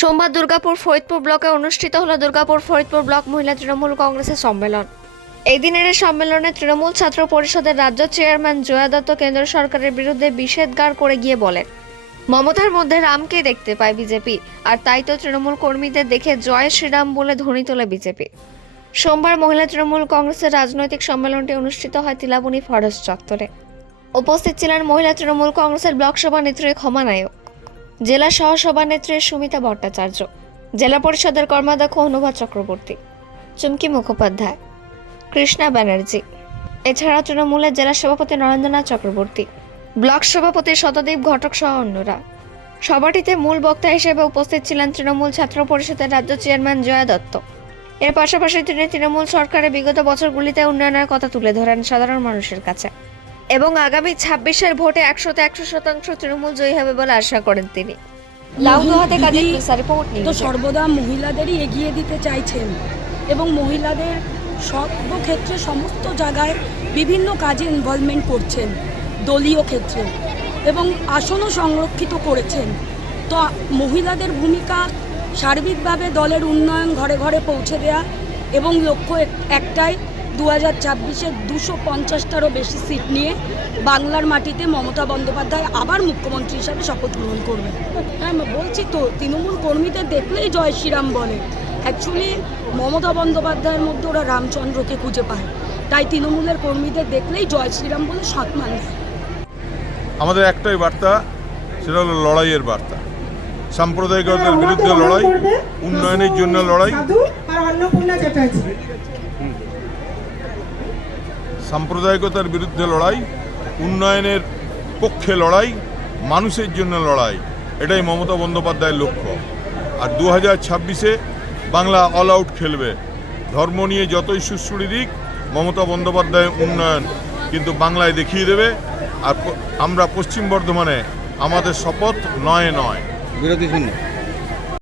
সোমবার দুর্গাপুর ফরিদপুর ব্লকে অনুষ্ঠিত হলো দুর্গাপুর ফরিদপুর ব্লক মহিলা তৃণমূল কংগ্রেসের সম্মেলন। এই দিনের সম্মেলনে তৃণমূল ছাত্র পরিষদের রাজ্য চেয়ারম্যান জয়া দত্ত কেন্দ্র সরকারের বিরুদ্ধে বিষেধগার করে গিয়ে বলেন, মমতার মধ্যে রামকে দেখতে পায় বিজেপি, আর তাই তো তৃণমূল কর্মীদের দেখে জয় শ্রীরাম বলে ধ্বনি তোলে বিজেপি। সোমবার মহিলা তৃণমূল কংগ্রেসের রাজনৈতিক সম্মেলনটি অনুষ্ঠিত হয় তিলাবনী ফরেস্ট চত্বরে। উপস্থিত ছিলেন মহিলা তৃণমূল কংগ্রেসের ব্লক সভা নেত্রী ক্ষমা নায়ক, জেলা সহসভানেত্রী সুমিতা ভট্টাচার্য, জেলা পরিষদের কর্মাধ্যক্ষ অনুভা চক্রবর্তী, চুমকি মুখোপাধ্যায়, কৃষ্ণা ব্যানার্জি। এছাড়া তৃণমূলের জেলা সভাপতি নরেন্দ্রনাথ চক্রবর্তী, ব্লক সভাপতি শতদীপ ঘটক সহ অন্যরা। সভাটিতে মূল বক্তা হিসেবে উপস্থিত ছিলেন তৃণমূল ছাত্র পরিষদের রাজ্য চেয়ারম্যান জয়া দত্ত। এর পাশাপাশি তিনি তৃণমূল সরকারের বিগত বছরগুলিতে উন্নয়নের কথা তুলে ধরেন সাধারণ মানুষের কাছে। এবং আগামী ছাব্বিশের ভোটে একশোতে একশো শতাংশ তৃণমূল জয়ী হবে বলে আশা করেন তিনি। লাউদুহাতে রিপোর্ট তো সর্বদা মহিলাদেরই এগিয়ে দিতে চাইছেন এবং মহিলাদের সর্বক্ষেত্রে সমস্ত জায়গায় বিভিন্ন কাজে ইনভলভমেন্ট করছেন দলীয় ক্ষেত্রে এবং আসনও সংরক্ষিত করেছেন। তো মহিলাদের ভূমিকা সার্বিকভাবে দলের উন্নয়ন ঘরে ঘরে পৌঁছে দেয়া এবং লক্ষ্য একটাই দু হাজার ছাব্বিশে দুশো পঞ্চাশটারও বেশি সিট নিয়ে বাংলার মাটিতে মমতা বন্দ্যোপাধ্যায় আবার মুখ্যমন্ত্রী হিসাবে শপথ গ্রহণ করবে হ্যাঁ বলছি তো তৃণমূল কর্মীদের দেখলেই জয় শ্রীরাম বলে। অ্যাকচুয়ালি মমতা বন্দ্যোপাধ্যায়ের মধ্যে ওরা রামচন্দ্রকে খুঁজে পায়। তাই তৃণমূলের কর্মীদের দেখলেই জয় শ্রীরাম বলে সম্মান আমাদের একটাই বার্তা সেটা হলো লড়াইয়ের বার্তা। সাম্প্রদায়িকতার বিরুদ্ধে লড়াই উন্নয়নের জন্য লড়াই। সাম্প্রদায়িকতার বিরুদ্ধে লড়াই, উন্নয়নের পক্ষে লড়াই, মানুষের জন্য লড়াই, এটাই মমতা বন্দ্যোপাধ্যায়ের লক্ষ্য। আর দু হাজার ছাব্বিশে বাংলা অল আউট খেলবে। ধর্ম নিয়ে যতই সুশ্রুড়ি দিক, মমতা বন্দ্যোপাধ্যায়ের উন্নয়ন কিন্তু বাংলায় দেখিয়ে দেবে। আর আমরা পশ্চিম বর্ধমানে আমাদের শপথ নয় নয়। বিরোধী শূন্য।